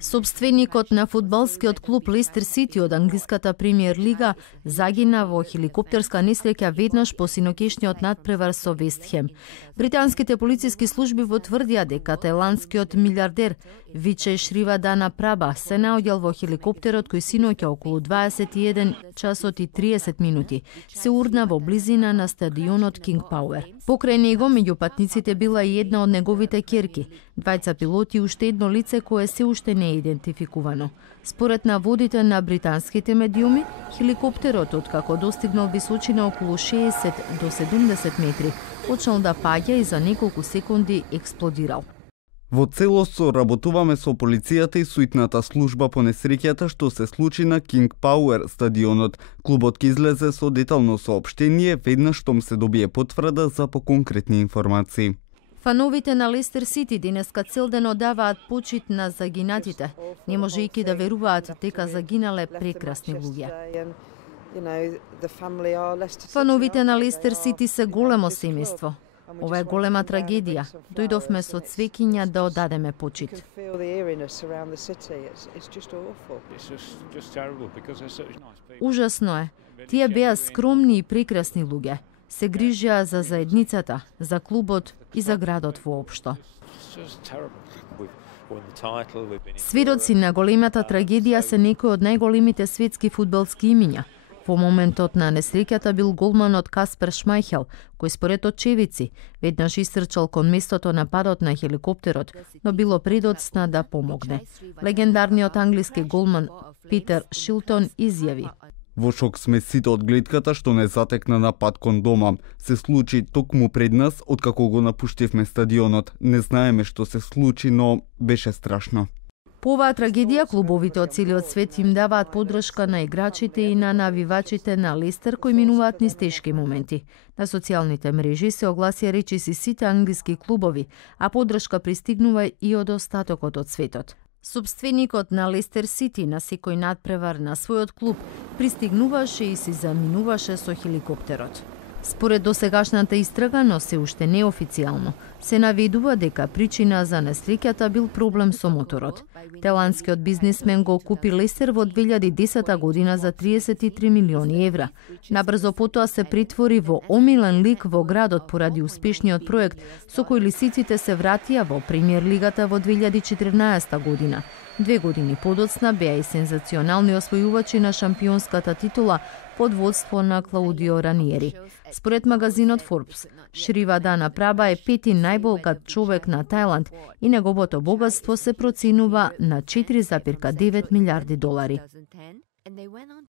Собственикот на фудбалскиот клуб Лестер Сити од англиската премиер лига загина во хеликоптерска несреќа веднаш по синокешниот надпревар со Вест Хем. Британските полициски служби потврдија дека тајландскиот милиардер Вичај Шривадана Праба се наоѓал во хеликоптерот кој синоќа околу 21 часот и 30 минути се урна во близина на стадионот Кинг Пауер. Покрај него меѓу патниците била и една од неговите ќерки, двајца пилоти и уште едно лице кое се уште не е идентификувано. Според наводите на британските медиуми, хеликоптерот откако достигнал височина околу 60 до 70 метри, почнал да паѓа и за неколку секунди експлодирал. Во целост соработуваме со полицијата и суитната служба по несреќата што се случи на Кинг Пауер стадионот. Клубот ќе излезе со детално соопштение веднаш штом се добие потврда за поконкретни информации. Фановите на Лестер Сити денеска цел ден одаваат почит на загинатите, не можејќи да веруваат дека загинале прекрасни луѓе. Фановите на Лестер Сити се големо семејство. Ова е голема трагедија. Дојдовме со цвеќиња да одадеме почит. Ужасно е. Тие беа скромни и прекрасни луѓе. Се грижеа за заедницата, за клубот и за градот воопшто. Сведоци на големата трагедија се некои од најголемите светски фудбалски имиња. Во моментот на несреќата бил голманот Каспер Шмајхел, кој според очевици веднаш истрчал кон местото на падот на хеликоптерот, но било предоцна да помогне. Легендарниот англиски голман Питер Шилтон изјави: Во шок сме сите од гледката што не затекна напад кон дома. Се случи токму пред нас откако го напуштивме стадионот. Не знаеме што се случи, но беше страшно. По оваа трагедија, клубовите од целиот свет им даваат поддршка на играчите и на навивачите на Лестер кои минуваат низ тешки моменти. На социјалните мрежи се огласија речиси сите англиски клубови, а поддршка пристигнува и од остатокот од светот. Собственикот на Лестер Сити на секој надпревар на својот клуб пристигнуваше и се заминуваше со хеликоптерот. Според досегашната истрага, но се уште неофицијално, се наведува дека причина за несреќата бил проблем со моторот. Тајландскиот бизнисмен го купи Лестер во 2010 година за 33 милиони евра. Набрзо потоа се претвори во омилен лик во градот поради успешниот проект со кој лисиците се вратија во премиер лигата во 2014 година. 2 години подоцна беа и сензационални освојувачи на шампионската титула под водство на Клаудио Раниери. Според магазинот Forbes, Шривадана Праба е пети најбогат човек на Тајланд и неговото богатство се проценува на $4,9 милиарди.